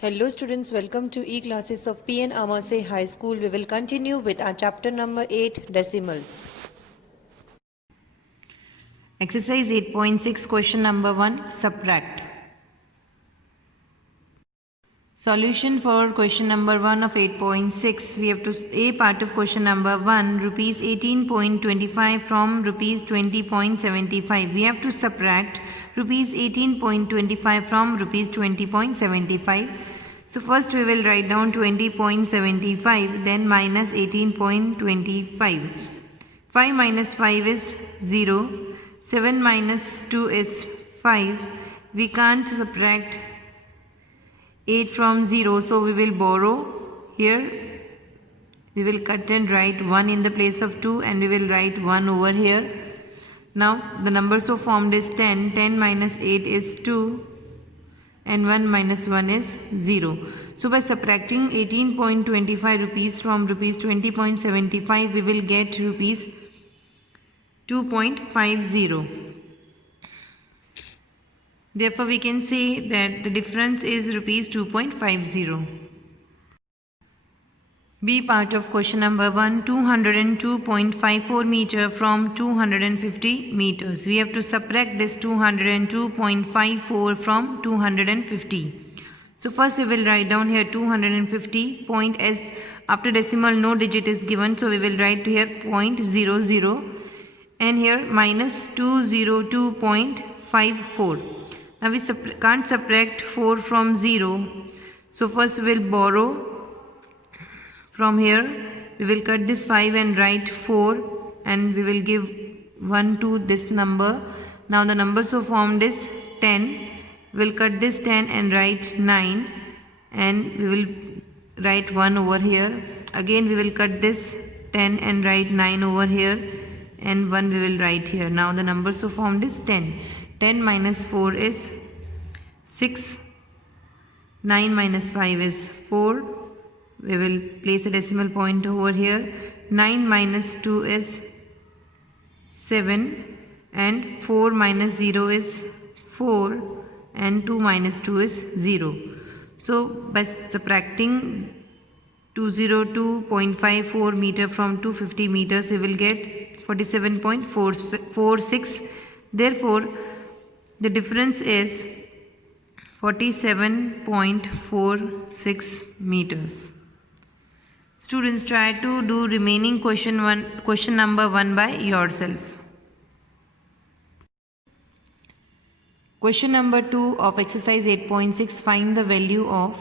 Hello students, welcome to e-classes of P.N. Amase High School. We will continue with our chapter number 8, Decimals. Exercise 8.6, question number 1, subtract. Solution for question number 1 of 8.6. We have to A part of question number 1, rupees 18.25 from rupees 20.75. We have to subtract rupees 18.25 from rupees 20.75. So first we will write down 20.75, then minus 18.25. 5 minus 5 is 0. 7 minus 2 is 5. We can't subtract 8 from 0, so we will borrow. Here we will cut and write 1 in the place of 2, and we will write 1 over here. Now the number so formed is 10. 10 minus 8 is 2, and 1 minus 1 is 0. So by subtracting 18.25 rupees from rupees 20.75, we will get rupees 2.50. Therefore, we can say that the difference is rupees 2.50. B part of question number 1, 202.54 meter from 250 meters. We have to subtract this 202.54 from 250. So first we will write down here 250 point, as after decimal no digit is given, so we will write here 0.00, and here minus 202.54. Now we can't subtract 4 from 0. So first we will borrow. From here we will cut this 5 and write 4, and we will give 1 to this number. Now the number so formed is 10. We will cut this 10 and write 9, and we will write 1 over here. Again we will cut this 10 and write 9 over here, and 1 we will write here. Now the number so formed is 10. 10 minus 4 is 6. 9 minus 5 is 4. We will place a decimal point over here. 9 minus 2 is 7, and 4 minus 0 is 4, and 2 minus 2 is 0. So by subtracting 202.54 meter from 250 meters, we will get 47.46. Therefore the difference is 47.46 meters. Students, try to do remaining question number 1 by yourself. Question number 2 of exercise 8.6, find the value of.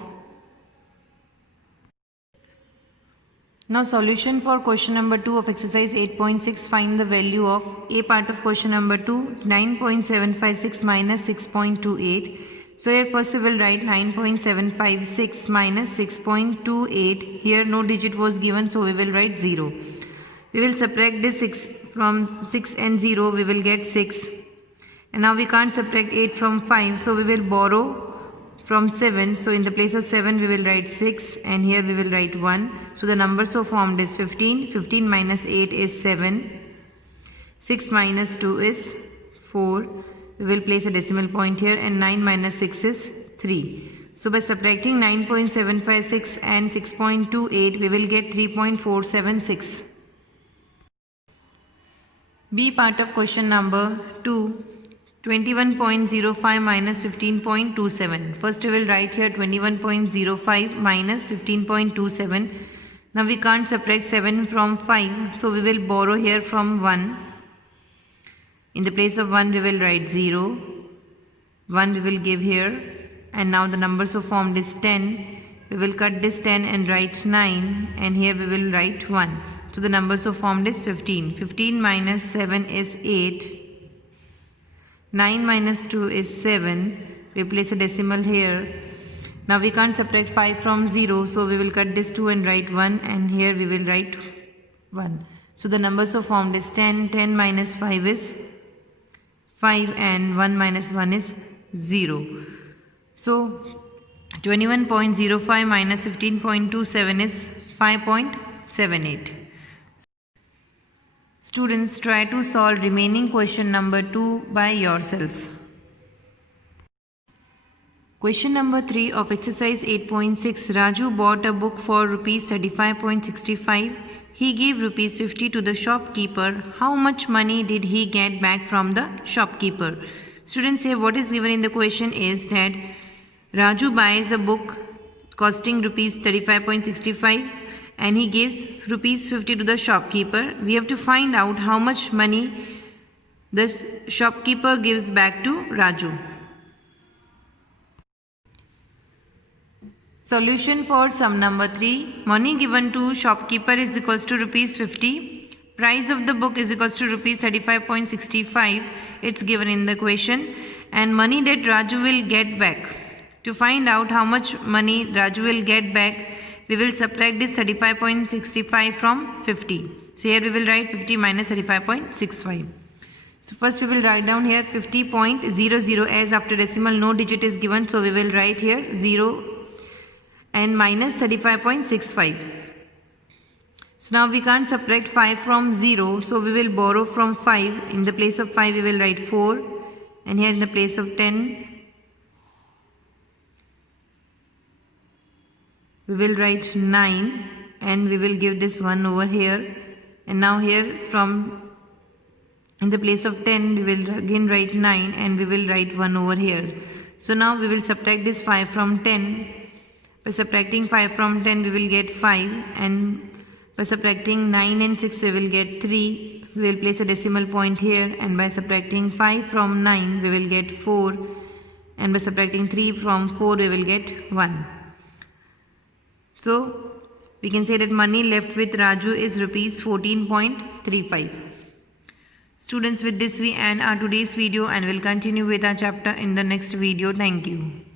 Now solution for question number 2 of exercise 8.6, find the value of. A part of question number 2, 9.756 minus 6.28. So here first we will write 9.756 minus 6.28. Here no digit was given, so we will write 0. We will subtract this 6 from 6 and 0, we will get 6. And now we can't subtract 8 from 5, so we will borrow from 7. So in the place of 7 we will write 6, and here we will write 1. So the number so formed is 15. 15 minus 8 is 7. 6 minus 2 is 4. We will place a decimal point here, and 9 minus 6 is 3. So by subtracting 9.756 and 6.28, we will get 3.476. B part of question number 2, 21.05 minus 15.27. First we will write here 21.05 minus 15.27. Now we can't subtract 7 from 5, so we will borrow here from 1. In the place of 1 we will write 0. 1 we will give here, and now the number so formed is 10. We will cut this 10 and write 9, and here we will write 1. So the number so formed is 15. 15 minus 7 is 8. 9 minus 2 is 7. We place a decimal here. Now we can't subtract 5 from 0, so we will cut this 2 and write 1, and here we will write 1. So the number so formed is 10. 10 minus 5 is 5, and 1 minus 1 is 0. So 21.05 minus 15.27 is 5.78. Students, try to solve remaining question number 2 by yourself. Question number 3 of exercise 8.6. Raju bought a book for rupees 35.65. He gave rupees 50 to the shopkeeper. How much money did he get back from the shopkeeper? Students, here what is given in the question is that Raju buys a book costing rupees 35.65 and he gives rupees 50 to the shopkeeper. We have to find out how much money the shopkeeper gives back to Raju. Solution for sum number 3. Money given to shopkeeper is equals to rupees 50. Price of the book is equals to rupees 35.65. It's given in the question. And money that Raju will get back. To find out how much money Raju will get back, we will subtract this 35.65 from 50. So here we will write 50 minus 35.65. So first we will write down here 50.00 as after decimal no digit is given. So we will write here 0 and minus 35.65. So now we can't subtract 5 from 0. So we will borrow from 5. In the place of 5 we will write 4. And here in the place of 10 we will write 9. And we will give this 1 over here. And now here from in the place of 10 we will again write 9 and we will write 1 over here. So now we will subtract this 5 from 10. By subtracting 5 from 10 we will get 5 and by subtracting 9 and 6 we will get 3. We will place a decimal point here and by subtracting 5 from 9 we will get 4 and by subtracting 3 from 4 we will get 1. So we can say that money left with Raju is rupees 14.35. Students, with this we end our today's video and will continue with our chapter in the next video. Thank you.